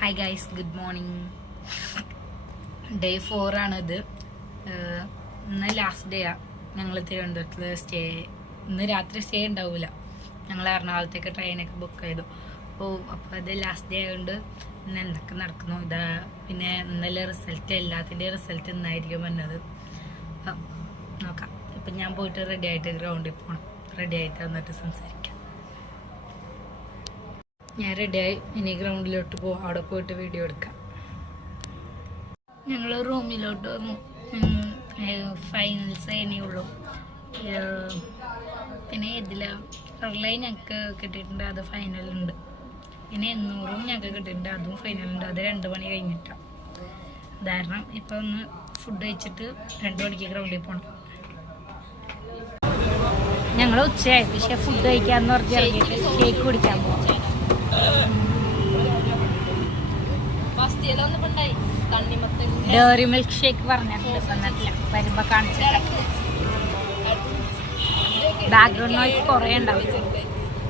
Hi guys, good morning. Day 4 ആണിത്. ഇന്ന് last day ആണ്. ഞങ്ങൾ തിരുവനന്തപുരത്തിൽ സ്റ്റേ. ഇന്ന് രാത്രി സ്റ്റേ ഉണ്ടാവില്ല. ഞങ്ങൾ എറണാകുളത്തേക്ക് ട്രെയിനൊക്കെ ബുക്ക് ചെയ്തു. അപ്പോൾ അത് ലാസ്റ്റ് ഡേ ആയതുകൊണ്ട് ഇന്ന് എന്തൊക്കെ നടക്കുന്നു ഇതാ. പിന്നെ ഇന്നലെ റിസൾട്ട്, എല്ലാത്തിൻ്റെയും റിസൾട്ട് ഇന്നായിരിക്കും വന്നത്. നോക്കാം. ഇപ്പം ഞാൻ പോയിട്ട് റെഡി ആയിട്ട് ഗ്രൗണ്ടിൽ പോകണം. റെഡി ആയിട്ട് വന്നിട്ട് സംസാരിക്കാം. ഞാൻ റെഡിയായി. ഇനി ഗ്രൗണ്ടിലോട്ട് പോകാം. അവിടെ പോയിട്ട് വീഡിയോ എടുക്കാം. ഞങ്ങൾ റൂമിലോട്ട് വന്നു. ഫൈനൽസ് ഇനിയുള്ളൂ. പിന്നെ ഇതിൽ റിലേ ഞങ്ങൾക്ക് കിട്ടിയിട്ടുണ്ട്, അത് ഫൈനലുണ്ട്. പിന്നെ 800 ഞങ്ങൾക്ക് കിട്ടിയിട്ടുണ്ട്, അതും ഫൈനലുണ്ട്. അത് 2 മണി കഴിഞ്ഞിട്ടാണ്. കാരണം ഇപ്പം ഒന്ന് ഫുഡ് കഴിച്ചിട്ട് 2 മണിക്ക് ഗ്രൗണ്ടിൽ പോകണം. ഞങ്ങൾ ഉച്ചയായി. പക്ഷേ ഫുഡ് കഴിക്കാമെന്ന് പറഞ്ഞ് ഇറങ്ങിയിട്ട് ഷേക്ക് കുടിക്കാൻ പോകും. ഡയറി മിൽക്ക് ഷേക്ക് പറഞ്ഞിട്ടുണ്ട്, വന്നിട്ടില്ല. വരുമ്പോ കാണിച്ചില്ല. ബാക്ക്ഗ്രൗണ്ട് നോയ്സ് കുറേ ഉണ്ടാവും,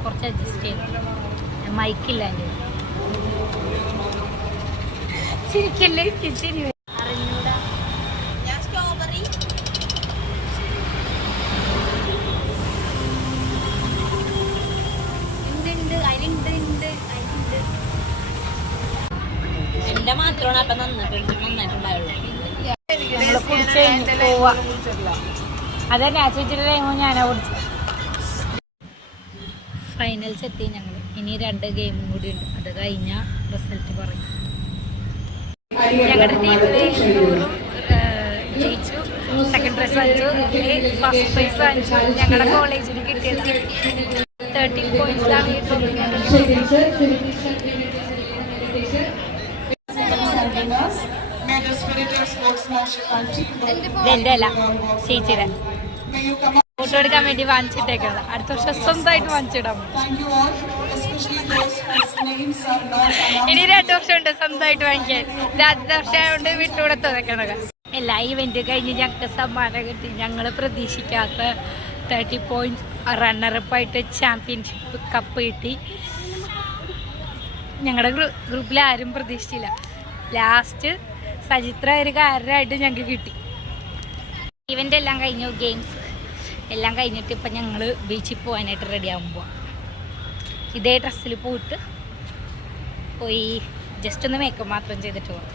കുറച്ച് അഡ്ജസ്റ്റ് ചെയ്തു. മൈക്കില്ല എൻ്റെ. ശരിക്കല്ലേ ശരി. എന്റെ മാത്രമാണ് അപ്പൊ നന്നായിട്ടുണ്ടായുള്ളൂ. അതന്നെ ആശുപത്രിയിലെ ഞാനാ കുടിച്ചു. ഫൈനൽസ് എത്തി ഞങ്ങൾ. ഇനി 2 ഗെയിമും കൂടി ഉണ്ട്. അത് കഴിഞ്ഞാൽ റിസൾട്ട് പറയും. ഞങ്ങളുടെ ടീമിൽ ജയിച്ചു, സെക്കൻഡ് പ്രൈസ് വാങ്ങിച്ചു, ഫസ്റ്റ് പ്രൈസ് വാങ്ങിച്ചു. ഞങ്ങളുടെ കോളേജിന് കിട്ടിയത് 13 പോയിന്റ്സാണ്. ഇതെന്റെ അല്ല, ചേച്ചിയുടെ ഫോട്ടോ എടുക്കാൻ വേണ്ടി വാങ്ങിച്ചിട്ടേക്കുന്നത്. അടുത്ത വർഷം സ്വന്തമായിട്ട് വാങ്ങിച്ചിടാം. ഇനി 2 വർഷം ഉണ്ട് സ്വന്തമായിട്ട് വാങ്ങിക്കാൻ. ആദ്യത്തെ വർഷം ആയതുകൊണ്ട് വിട്ടുകൂടെ തുറക്കണത്. എല്ലാ ഇവന്റ് കഴിഞ്ഞ് ഞങ്ങൾക്ക് സമ്മാനം കിട്ടി. ഞങ്ങൾ പ്രതീക്ഷിക്കാത്ത 30 പോയിന്റ്സ് റണ്ണറപ്പായിട്ട് ചാമ്പ്യൻഷിപ്പ് കപ്പ് കിട്ടി. ഞങ്ങളുടെ ഗ്രൂപ്പിൽ ആരും പ്രതീക്ഷിച്ചില്ല. ലാസ്റ്റ് സജിത്ര ഒരു കാരണമായിട്ട് ഞങ്ങൾക്ക് കിട്ടി. ഇവൻ്റ് എല്ലാം കഴിഞ്ഞു, ഗെയിംസ് എല്ലാം കഴിഞ്ഞിട്ട് ഇപ്പം ഞങ്ങൾ ബീച്ചിൽ പോകാനായിട്ട് റെഡി ആകുമ്പോൾ ഇതേ ഡ്രസ്സിൽ പോയി ജസ്റ്റ് ഒന്ന് മേക്കപ്പ് മാത്രം ചെയ്തിട്ട് പോകും.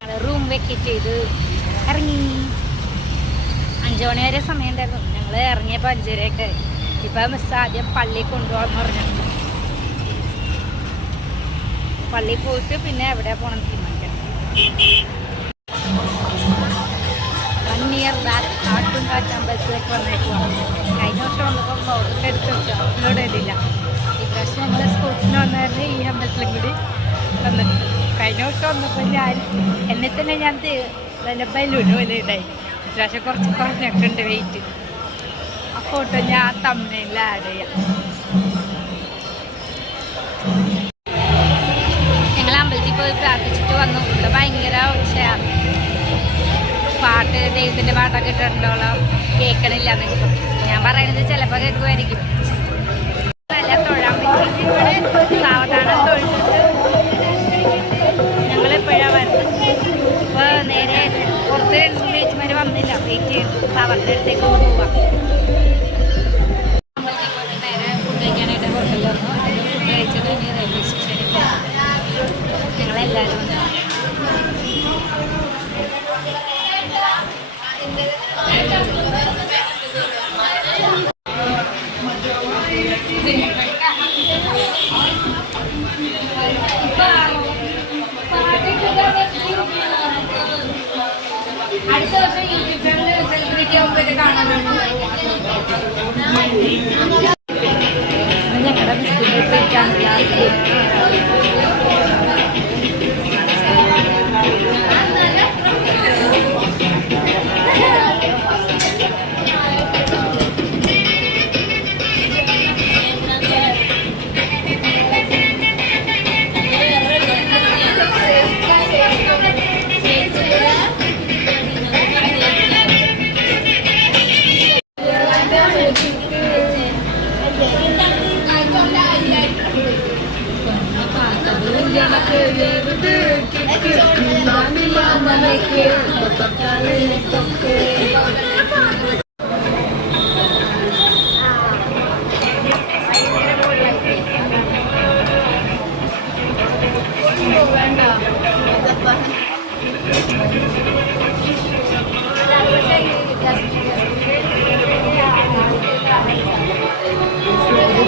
ഞങ്ങൾ റൂം വെക്കേറ്റ് ചെയ്ത് ഇറങ്ങി. 5 മണി വരെ സമയം ഉണ്ടായിരുന്നു. ഞങ്ങൾ ഇറങ്ങിയപ്പോൾ 5:30 ഇപ്പം മിസ് ആദ്യം പള്ളിയിൽ കൊണ്ടുപോകാമെന്ന് പറഞ്ഞിട്ടുണ്ട്. പള്ളിയിൽ പോയിട്ട് പിന്നെ എവിടെയാണ് പോകണം തീരുമാനിക്കണം. 1 ഇയർ ബാക്ക് ആട്ടുംകാറ്റ് അമ്പലത്തിലേക്ക് വന്നേക്കുവാണ്. കഴിഞ്ഞ വർഷം വന്നപ്പോൾ ഫോട്ടോ എടുത്ത് വെച്ചു, അപ്ലോഡ് ചെയ്തില്ല. ഇപ്രാവശ്യം ഞങ്ങൾ സ്പോർട്സിന് വന്നായിരുന്നു ഈ അമ്പലത്തിലും കൂടി വന്നിട്ടുണ്ട്. കഴിഞ്ഞ വർഷം വന്നപ്പോൾ എന്നെ തന്നെ ഞാൻ നല്ല ബലൂണ് പോലെ ഉണ്ടായി. ഇപ്രാവശ്യം കുറച്ച് കുറഞ്ഞിട്ടുണ്ട് വെയിറ്റ്. ആ ഫോട്ടോ ഞാൻ തമ്മിൽ ആഡ് ചെയ്യാം. അമ്പലത്തിൽ പോയി പ്രാർത്ഥിച്ചിട്ട് വന്നു. ഇവിടെ ഭയങ്കര ഉച്ചയാണ്. പാട്ട്, ദൈവത്തിൻ്റെ പാട്ടൊക്കെ ഇട്ടിട്ടുണ്ടോളം കേൾക്കണില്ല. നിങ്ങൾക്ക് ഞാൻ പറയുന്നത് ചിലപ്പോൾ കേൾക്കുമായിരിക്കും. നല്ല തൊഴാൻ പറ്റി. സാവധാനം തൊഴിലിട്ട് ഞങ്ങളെപ്പോഴാണ് വരുന്നത്. ഇപ്പോൾ നേരെ പുറത്ത് 2 ചേച്ചിമാർ വന്നില്ല, വെയിറ്റ് ചെയ്തു. അപ്പോൾ അവരുടെ അടുത്തേക്ക് പോവാം. അമ്പലത്തിൽ പോയിട്ട് നേരെ ഫുഡ് കഴിക്കാനായിട്ട് ഹോട്ടലിൽ വന്നു. ഫുഡ് കഴിച്ചിട്ട് ഇനി റെയിൽവേ സ്റ്റേഷനിൽ പോകാം. ഞങ്ങളെല്ലാവരും അടുത്ത വർഷം യൂട്യൂബ് ചാനൽ സെലിബ്രിറ്റി ആകുമ്പോൾ കാണാൻ ഞങ്ങളുടെ ബിസ്ക്കറ്റ് കഴിക്കാനുള്ള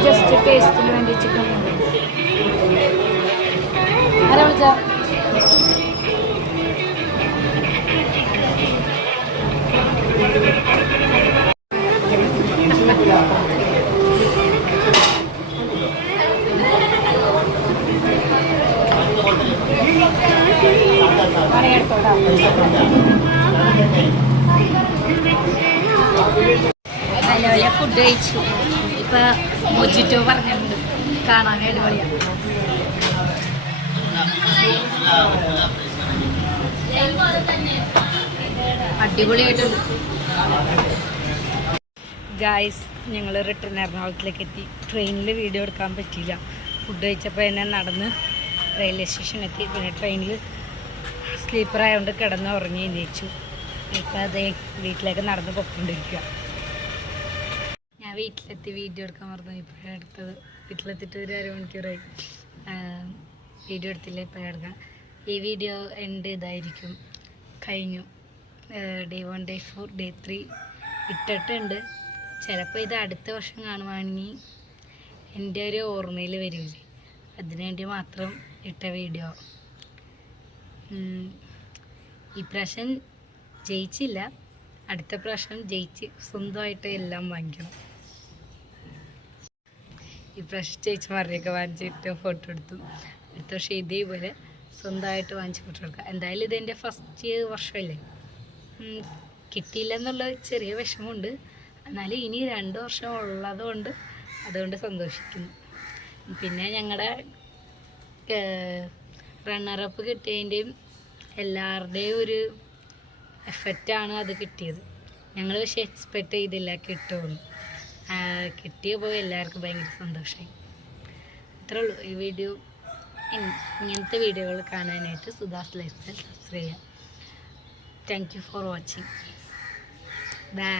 ജസ്റ്റ് ടേസ്റ്റിന് വേണ്ടി ചിക്കൻ ആരാ വിളിച്ച നല്ല ഫുഡ് കഴിച്ചു. ഇപ്പൊ മൊജിറ്റോ പറഞ്ഞിട്ടുണ്ട്, കാണാൻ അടിപൊളിയാണ്. അടിപൊളിയായിട്ടുണ്ട്. ഗായ്സ്, ഞങ്ങൾ റിട്ടേൺ എറണാകുളത്തിലേക്ക് എത്തി. ട്രെയിനിൽ വീഡിയോ എടുക്കാൻ പറ്റിയില്ല. ഫുഡ് കഴിച്ചപ്പോൾ തന്നെ നടന്ന് റെയിൽവേ സ്റ്റേഷൻ എത്തി. പിന്നെ ട്രെയിനിൽ സ്ലീപ്പർ ആയതുകൊണ്ട് കിടന്ന് ഉറങ്ങി എണീച്ചു. ഇപ്പം അതേ വീട്ടിലേക്ക് നടന്ന് പൊയ്ക്കൊണ്ടിരിക്കുക. ഞാൻ വീട്ടിലെത്തി വീഡിയോ എടുക്കാൻ മറന്നു. ഇപ്പോഴാണ് എടുത്തത്. വീട്ടിലെത്തിയിട്ട് ഒരു അരമണിക്കൂറായി. വീഡിയോ എടുത്തില്ല, ഇപ്പോഴാണ് എടുക്കാം. ഈ വീഡിയോ എൻ്റെ ഇതായിരിക്കും. കഴിഞ്ഞു. ഡേ 1, ഡേ 4, ഡേ 3 ഇട്ടിട്ടുണ്ട്. ചിലപ്പോൾ ഇത് അടുത്ത വർഷം കാണുവാണെങ്കിൽ എൻ്റെ ഒരു ഓർമ്മയിൽ വരില്ലേ, അതിനുവേണ്ടി മാത്രം ഇട്ട വീഡിയോ. ഈ പ്രാവശ്യം ജയിച്ചില്ല, അടുത്ത പ്രാവശ്യം ജയിച്ച് സ്വന്തമായിട്ട് എല്ലാം വാങ്ങിക്കണം. ഈ പ്രാവശ്യം ചേച്ചിമാരെയൊക്കെ വാങ്ങിച്ചിട്ട് ഫോട്ടോ എടുത്തു. അടുത്ത വർഷം ഇതേപോലെ സ്വന്തമായിട്ട് വാങ്ങിച്ച് ഫോട്ടോ എടുക്കാം. എന്തായാലും ഇതെൻ്റെ ഫസ്റ്റ് വർഷമല്ലേ, കിട്ടിയില്ല എന്നുള്ള ചെറിയ വിഷമമുണ്ട്. എന്നാലും ഇനി 2 വർഷം ഉള്ളതുകൊണ്ട് അതുകൊണ്ട് സന്തോഷിക്കുന്നു. പിന്നെ ഞങ്ങളുടെ റണ്ണറപ്പ് കിട്ടിയതിൻ്റെയും എല്ലാവരുടെയും ഒരു എഫക്റ്റാണ് അത് കിട്ടിയത്. ഞങ്ങൾ പക്ഷേ എക്സ്പെക്റ്റ് ചെയ്തില്ല കിട്ടുമെന്ന്. കിട്ടിയപ്പോൾ എല്ലാവർക്കും ഭയങ്കര സന്തോഷമായി. അത്രേ ഉള്ളൂ. ഈ വീഡിയോ ഇങ്ങനത്തെ വീഡിയോകൾ കാണാനായിട്ട് സുധാസ് ലൈഫ് സ്റ്റൈൽ സബ്സ്ക്രൈബ് ചെയ്യാം. Thank you for watching. By.